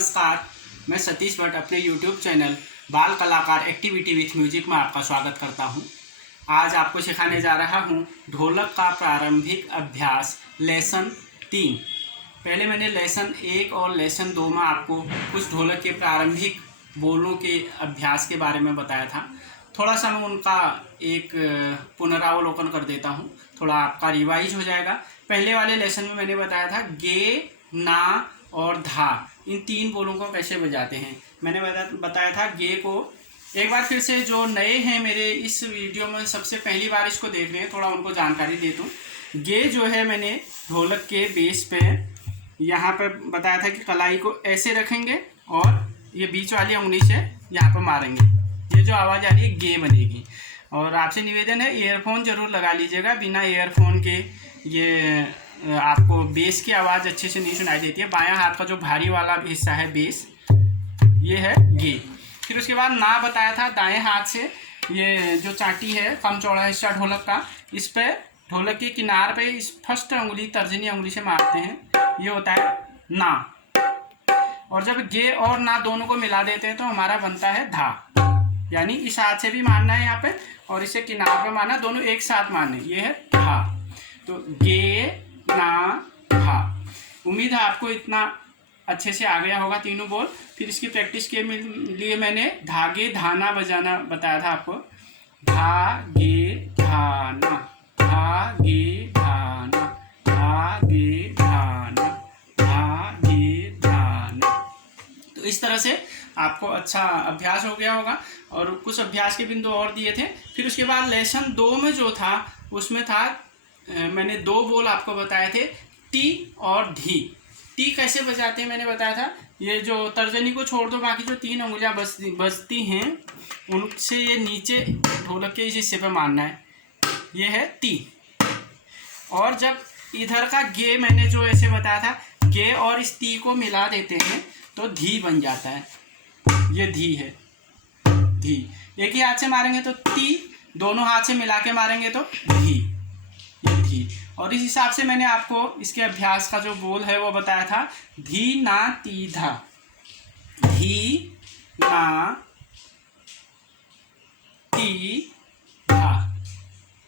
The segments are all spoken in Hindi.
नमस्कार, मैं सतीश भट्ट अपने YouTube चैनल बाल कलाकार एक्टिविटी विथ म्यूजिक में आपका स्वागत करता हूं। आज आपको सिखाने जा रहा हूं ढोलक का प्रारंभिक अभ्यास लेसन 3। पहले मैंने लेसन 1 और लेसन 2 में आपको कुछ ढोलक के प्रारंभिक बोलों के अभ्यास के बारे में बताया था। थोड़ा सा मैं उनका एक पुनरावलोकन कर देता हूं, थोड़ा आपका रिवाइज हो जाएगा। पहले वाले लेसन में मैंने बताया था गे, ना और धा, इन 3 बोलों को कैसे बजाते हैं। मैंने बताया था गे को। एक बार फिर से जो नए हैं मेरे इस वीडियो में सबसे पहली बार इसको देख रहे हैं, थोड़ा उनको जानकारी दे दूँ। गे जो है मैंने ढोलक के बेस पे यहाँ पर बताया था कि कलाई को ऐसे रखेंगे और ये बीच वाली उंगली से यहाँ पर मारेंगे, ये जो आवाज़ आ रही है गे बनेगी। और आपसे निवेदन है ईयरफोन ज़रूर लगा लीजिएगा, बिना ईयरफोन के ये आपको बेस की आवाज़ अच्छे से नहीं सुनाई देती है। बायां हाथ का जो भारी वाला हिस्सा है बेस, ये है गे। फिर उसके बाद ना बताया था दाएं हाथ से ये जो चाटी है कम चौड़ा हिस्सा ढोलक का, इस पे ढोलक के किनार पे इस फर्स्ट उंगली तर्जनी उंगली से मारते हैं, ये होता है ना। और जब गे और ना दोनों को मिला देते हैं तो हमारा बनता है धा। यानी इस हाथ से भी मारना है यहाँ पे और इसे किनार पे मारना, दोनों एक साथ मारने, ये है धा। तो गे, ना, धा। उम्मीद है आपको इतना अच्छे से आ गया होगा तीनों बोल। फिर इसकी प्रैक्टिस के लिए मैंने धागे धाना बजाना बताया था आपको। धागे धाना, धागे धाना, धागे धाना, धागे धाना। तो इस तरह से आपको अच्छा अभ्यास हो गया होगा। और कुछ अभ्यास के बिंदु और दिए थे। फिर उसके बाद लेसन 2 में जो था उसमें था मैंने 2 बोल आपको बताए थे, टी और धी। टी कैसे बजाते हैं मैंने बताया था, ये जो तर्जनी को छोड़ दो बाकी जो 3 उंगलियां बजती हैं उनसे ये नीचे ढोलक के इस हिस्से पे मारना है, ये है टी। और जब इधर का गे मैंने जो ऐसे बताया था, गे और इस टी को मिला देते हैं तो धी बन जाता है, ये धी है, धी। एक ही हाथ से मारेंगे तो टी, दोनों हाथ से मिला के मारेंगे तो धी, ये धी। और इस हिसाब से मैंने आपको इसके अभ्यास का जो बोल है वो बताया था, धी ना ती धा, धी ना ती धा,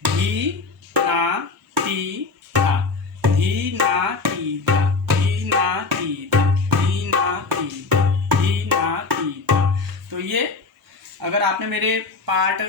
धी ना ती धा, धी ना ती धा, धी ना ती धा, धी ना ती धा, धी ना ती धा। तो ये अगर आपने मेरे पार्ट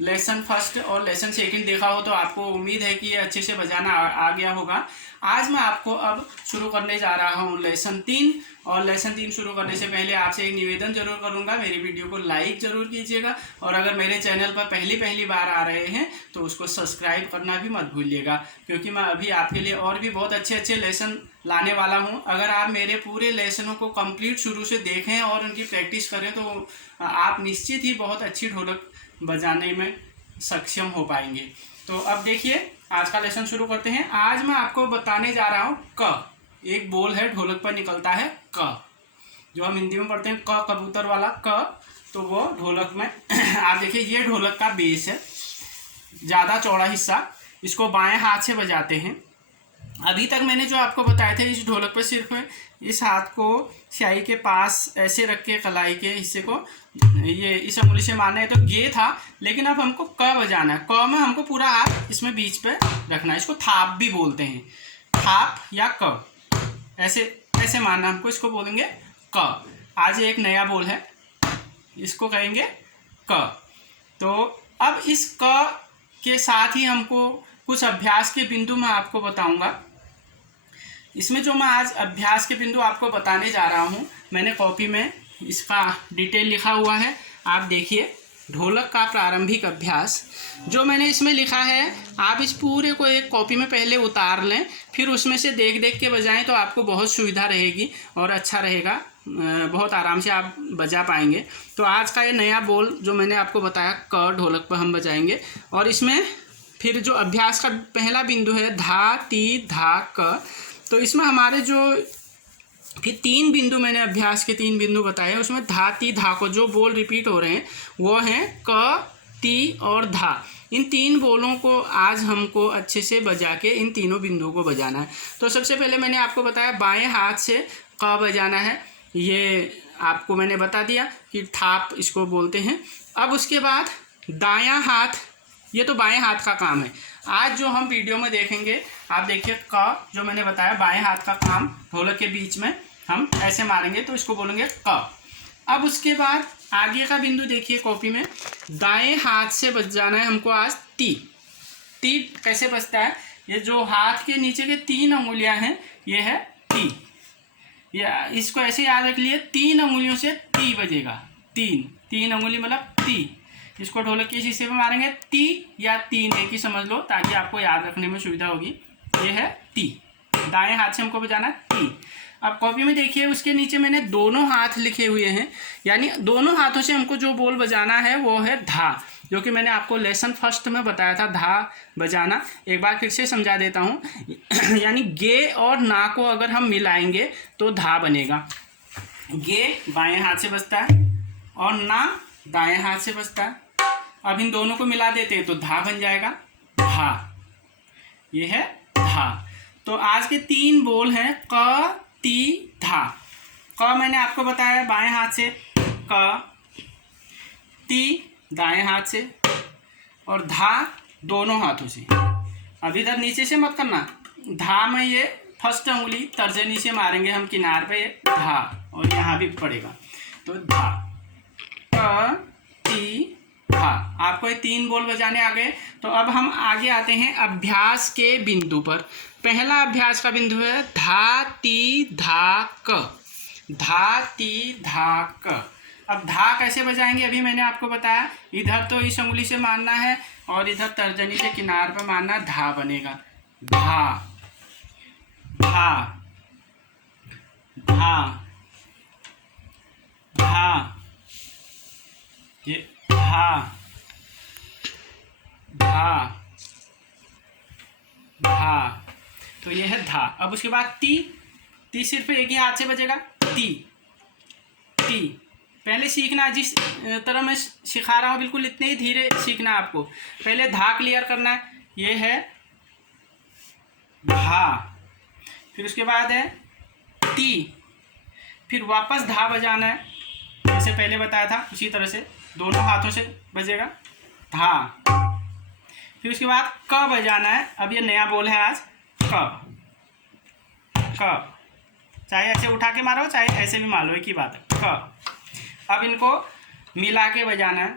लेसन 1 और लेसन 2 देखा हो तो आपको उम्मीद है कि ये अच्छे से बजाना आ गया होगा। आज मैं आपको अब शुरू करने जा रहा हूँ लेसन 3। और लेसन 3 शुरू करने से पहले आपसे एक निवेदन जरूर करूँगा, मेरी वीडियो को लाइक ज़रूर कीजिएगा। और अगर मेरे चैनल पर पहली बार आ रहे हैं तो उसको सब्सक्राइब करना भी मत भूलिएगा, क्योंकि मैं अभी आपके लिए और भी बहुत अच्छे लेसन लाने वाला हूँ। अगर आप मेरे पूरे लेसनों को कंप्लीट शुरू से देखें और उनकी प्रैक्टिस करें तो आप निश्चित ही बहुत अच्छी ढोलक बजाने में सक्षम हो पाएंगे। तो अब देखिए आज का लेसन शुरू करते हैं। आज मैं आपको बताने जा रहा हूँ क। एक बोल है ढोलक पर निकलता है क, जो हम हिंदी में पढ़ते हैं क कबूतर वाला क, तो वो ढोलक में आप देखिए ये ढोलक का बेस है, ज़्यादा चौड़ा हिस्सा, इसको बाएं हाथ से बजाते हैं। अभी तक मैंने जो आपको बताए थे इस ढोलक पे सिर्फ इस हाथ को स्याही के पास ऐसे रख के कलाई के हिस्से को ये इस उंगली से मारना है, तो गे था। लेकिन अब हमको क बजाना है। क में हमको पूरा हाथ इसमें बीच पे रखना है, इसको थाप भी बोलते हैं, थाप या क, ऐसे ऐसे मारना हमको, इसको बोलेंगे क। आज एक नया बोल है, इसको कहेंगे क। तो अब इस क के साथ ही हमको कुछ अभ्यास के बिंदु मैं आपको बताऊंगा। इसमें जो मैं आज अभ्यास के बिंदु आपको बताने जा रहा हूं, मैंने कॉपी में इसका डिटेल लिखा हुआ है, आप देखिए। ढोलक का प्रारंभिक अभ्यास जो मैंने इसमें लिखा है, आप इस पूरे को एक कॉपी में पहले उतार लें, फिर उसमें से देख के बजाएं तो आपको बहुत सुविधा रहेगी और अच्छा रहेगा, बहुत आराम से आप बजा पाएंगे। तो आज का ये नया बोल जो मैंने आपको बताया क, ढोलक पर हम बजाएंगे। और इसमें फिर जो अभ्यास का पहला बिंदु है धा ती धा क, तो इसमें हमारे जो फिर 3 बिंदु मैंने अभ्यास के 3 बिंदु बताए हैं, उसमें धा ती धा को जो बोल रिपीट हो रहे हैं वो हैं क, ती और धा। इन 3 बोलों को आज हमको अच्छे से बजा के इन तीनों बिंदुओं को बजाना है। तो सबसे पहले मैंने आपको बताया बाएं हाथ से क बजाना है, ये आपको मैंने बता दिया कि थाप इसको बोलते हैं। अब उसके बाद दायां हाथ, ये तो बाएं हाथ का काम है। आज जो हम वीडियो में देखेंगे, आप देखिए क, जो मैंने बताया बाएं हाथ का काम, ढोलक के बीच में हम ऐसे मारेंगे तो इसको बोलेंगे क। अब उसके बाद आगे का बिंदु देखिए कॉपी में, दाएं हाथ से बजाना है हमको आज ती। ती कैसे बजता है, ये जो हाथ के नीचे के 3 अंगुलियां हैं, ये है ती। या इसको ऐसे याद रख लिए, 3 अंगुलियों से ती बजेगा। 3 अंगुली मतलब ती। इसको ढोलक के शीशे पे मारेंगे, ती या 3 एक ही समझ लो, ताकि आपको याद रखने में सुविधा होगी। ये है ती, दाएं हाथ से हमको बजाना ती। अब कॉपी में देखिए उसके नीचे मैंने दोनों हाथ लिखे हुए हैं, यानी दोनों हाथों से हमको जो बोल बजाना है वो है धा, जो कि मैंने आपको लेसन फर्स्ट में बताया था धा बजाना। एक बार फिर से समझा देता हूँ। यानी गे और ना को अगर हम मिलाएंगे तो धा बनेगा। गे बाएं हाथ से बजता है और ना दाएं हाथ से बजता है। अब इन दोनों को मिला देते हैं तो धा बन जाएगा, धा। ये है धा। तो आज के 3 बोल हैं क, ती, धा। क मैंने आपको बताया बाएं हाथ से क, ती दाएं हाथ से, और धा दोनों हाथों से। अब इधर नीचे से मत करना, धा में ये फर्स्ट उंगली तर्जनी से मारेंगे हम किनार पे, धा, और यहाँ भी पड़ेगा। तो धा, क, ती, धा। आपको ये 3 बोल बजाने आ गए। तो अब हम आगे आते हैं अभ्यास के बिंदु पर। पहला अभ्यास का बिंदु है धा, ती, धा, क। धा, ती, धा, क। अब धा कैसे बजाएंगे अभी मैंने आपको बताया। इधर तो इस उंगली से मारना है और इधर तर्जनी से किनार पर मारना, धा बनेगा। धा, धा, धा, धा, ये धा, धा, धा। तो ये है धा। अब उसके बाद ती सिर्फ एक ही हाथ से बजेगा, ती। पहले सीखना, जिस तरह मैं सिखा रहा हूँ बिल्कुल इतने ही धीरे सीखना आपको। पहले धा क्लियर करना है, ये है धा। फिर उसके बाद है ती, फिर वापस धा बजाना है, जैसे पहले बताया था उसी तरह से दोनों हाथों से बजेगा, धा। फिर उसके बाद क बजाना है। अब ये नया बोल है आज, क। चाहे ऐसे उठा के मारो चाहे ऐसे भी मारो, एक ही बात है, क। अब इनको मिला के बजाना है,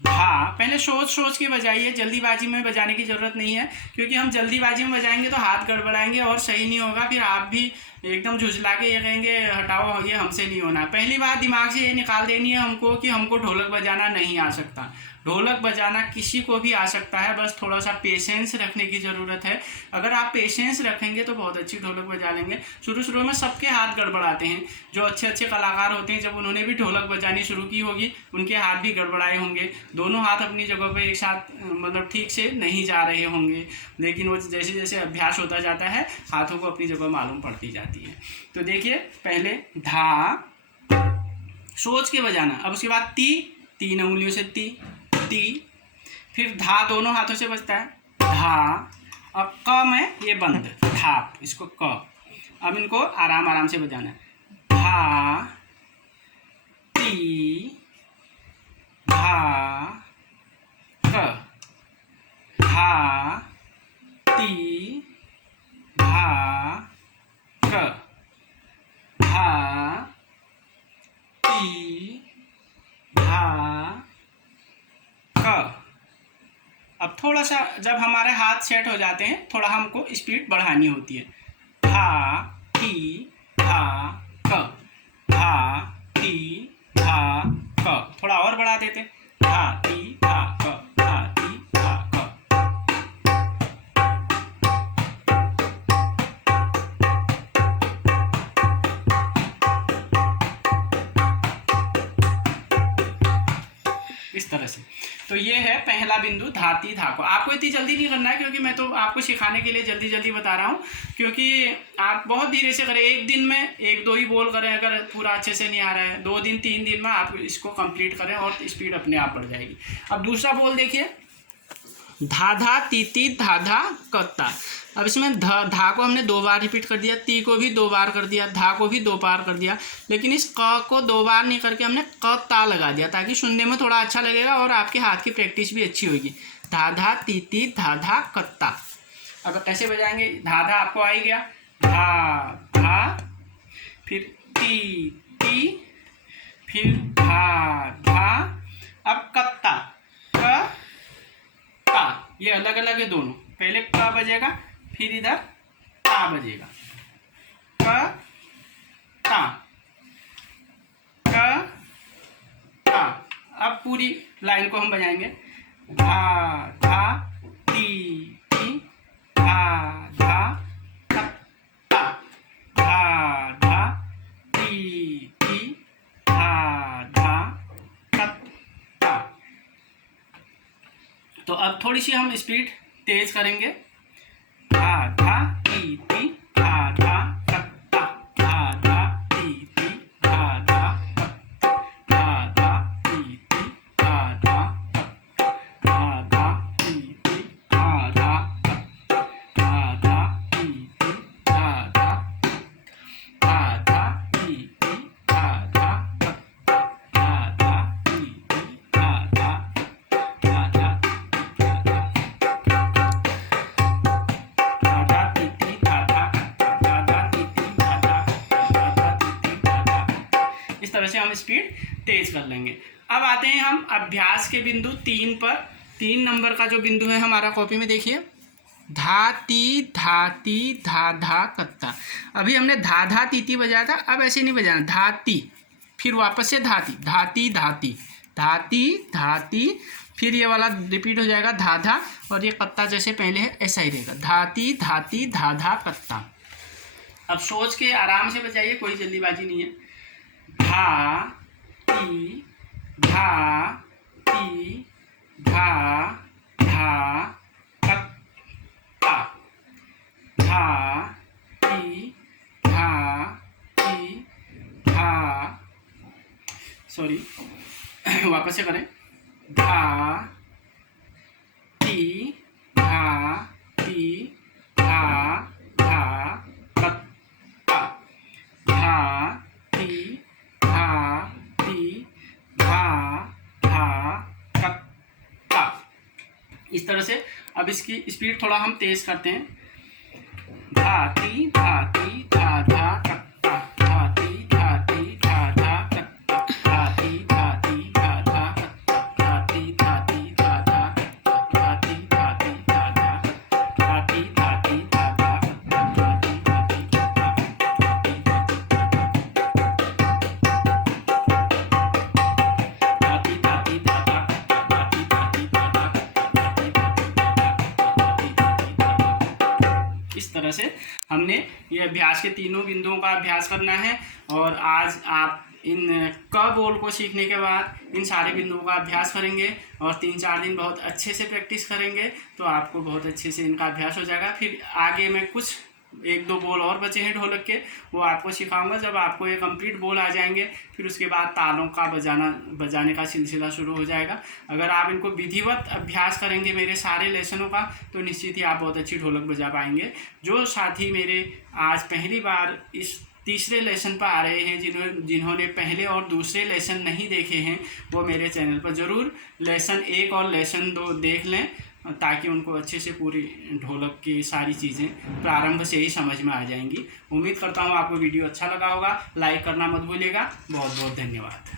धा। पहले सोच के बजाइए, जल्दीबाजी में बजाने की ज़रूरत नहीं है, क्योंकि हम जल्दीबाजी में बजाएंगे तो हाथ गड़बड़ाएंगे और सही नहीं होगा। फिर आप भी एकदम झुझला के ये कहेंगे हटाओ, ये हमसे नहीं होना। पहली बात दिमाग से ये निकाल देनी है हमको कि हमको ढोलक बजाना नहीं आ सकता। ढोलक बजाना किसी को भी आ सकता है, बस थोड़ा सा पेशेंस रखने की ज़रूरत है। अगर आप पेशेंस रखेंगे तो बहुत अच्छी ढोलक बजा लेंगे। शुरू में सबके हाथ गड़बड़ाते हैं। जो अच्छे कलाकार होते हैं, जब उन्होंने भी ढोलक बजानी शुरू की होगी उनके हाथ भी गड़बड़ाए होंगे। दोनों हाथ अपनी जगह पे एक साथ मतलब ठीक से नहीं जा रहे होंगे, लेकिन वो जैसे जैसे अभ्यास होता जाता है हाथों को अपनी जगह मालूम पड़ती जाती है। तो देखिए पहले धा सोच के बजाना। अब उसके बाद ती, 3 उंगलियों से ती, फिर धा दोनों हाथों से बजता है, धा। अब क में ये बंद, धाप, इसको क। अब इनको आराम से बजाना है, धा, ती, धा, क, धा, ती, धा, क, धा, ती, धा, क। अब थोड़ा सा जब हमारे हाथ सेट हो जाते हैं, थोड़ा हमको स्पीड बढ़ानी होती है, धा, ती, धा, क, धा, ती, धा, क। थोड़ा और बढ़ा देते हैं, धा, ती, धा, क, धा, ती, धा, क। इस तरह से। तो ये है पहला बिंदु, धाती धा को। आपको इतनी जल्दी नहीं करना है, क्योंकि मैं तो आपको सिखाने के लिए जल्दी बता रहा हूँ, क्योंकि आप बहुत धीरे से करें। एक दिन में 1-2 ही बोल करें, अगर पूरा अच्छे से नहीं आ रहा है 2 दिन 3 दिन में आप इसको कंप्लीट करें और स्पीड अपने आप बढ़ जाएगी। अब दूसरा बोल देखिए, धा धा ती ती धा धा कत्ता। अब इसमें धा को हमने 2 बार रिपीट कर दिया, ती को भी 2 बार कर दिया, धा को भी 2 बार कर दिया, लेकिन इस क को 2 बार नहीं करके हमने क ता लगा दिया ताकि सुनने में थोड़ा अच्छा लगेगा और आपके हाथ की प्रैक्टिस भी अच्छी होगी। धा धा ती ती धा धा कत्ता। अब कैसे बजाएंगे? धा धा आपको आ ही गया, धा धा, फिर ती ती, फिर धा धा। अब कत्ता, क ता, ये अलग अलग है दोनों। पहले क बजेगा, फिर इधर ता बजेगा, क ता, क ता। अब पूरी लाइन को हम बजाएंगे, धा धा ती ती धा धा कत्ता, धा धा ती ती धा धा कत्ता। तो अब थोड़ी सी हम स्पीड तेज करेंगे, धा धा ती ती धा धा कत्ता, धा धा ती ती धा धा कत्ता, धा धा ती ती धा धा कत्ता, धा धा ती ती धा धा कत्ता, धा धा ती ती धा धा, धा धा ती ती धा धा कत्ता, धा धा ती ती धा धा, धा धा इस तरह से हम स्पीड तेज कर लेंगे। अब आते हैं हम अभ्यास के बिंदु 3 पर। 3 नंबर का जो बिंदु है हमारा कॉपी में देखिए, धाती धाती धा धा कत्ता। अभी हमने धा धा तीती बजाया था, अब ऐसे नहीं बजाना, धाती, फिर वापस से धाती, धाती धाती धाती धाती, फिर ये वाला रिपीट हो जाएगा धा धा, और ये कत्ता जैसे पहले है ऐसा ही रहेगा, धाती धाती धा धा कत्ता। अब सोच के आराम से बजाइए, कोई जल्दीबाजी नहीं है। धा ती धा ती धा धा कत्ता, धा ती धा ती धा, सॉरी वापस से करें, धा ती धा ती धा धा कत्ता, धा ती धा ती धा धा कत्ता। इस तरह से अब इसकी स्पीड थोड़ा हम तेज करते हैं, धाती धाती धा धा कत्ता, धाती धाती धा धा कत्ता, धाती धाती धा धा कत्ता, धाती धाती धा धा कत्ता, धाती धाती धा धा कत्ता, धाती धाती धा धा कत्ता, धाती धाती धा धा कत्ता। इस तरह से हमने ये अभ्यास के तीनों बिंदुओं का अभ्यास करना है। और आज आप इन क बोल को सीखने के बाद इन सारे बिंदुओं का अभ्यास करेंगे और 3-4 दिन बहुत अच्छे से प्रैक्टिस करेंगे तो आपको बहुत अच्छे से इनका अभ्यास हो जाएगा। फिर आगे मैं कुछ 1-2 बोल और बचे हैं ढोलक के, वो आपको सिखाऊंगा। जब आपको ये कंप्लीट बोल आ जाएंगे फिर उसके बाद तालों का बजाने का सिलसिला शुरू हो जाएगा। अगर आप इनको विधिवत अभ्यास करेंगे मेरे सारे लेसनों का तो निश्चित ही आप बहुत अच्छी ढोलक बजा पाएंगे। जो साथी मेरे आज पहली बार इस तीसरे लेसन पर आ रहे हैं, जिन्होंने पहले और दूसरे लेसन नहीं देखे हैं, वो मेरे चैनल पर ज़रूर लेसन 1 और लेसन 2 देख लें ताकि उनको अच्छे से पूरी ढोलक की सारी चीज़ें प्रारंभ से ही समझ में आ जाएंगी। उम्मीद करता हूँ आपको वीडियो अच्छा लगा होगा। लाइक करना मत भूलिएगा। बहुत बहुत धन्यवाद।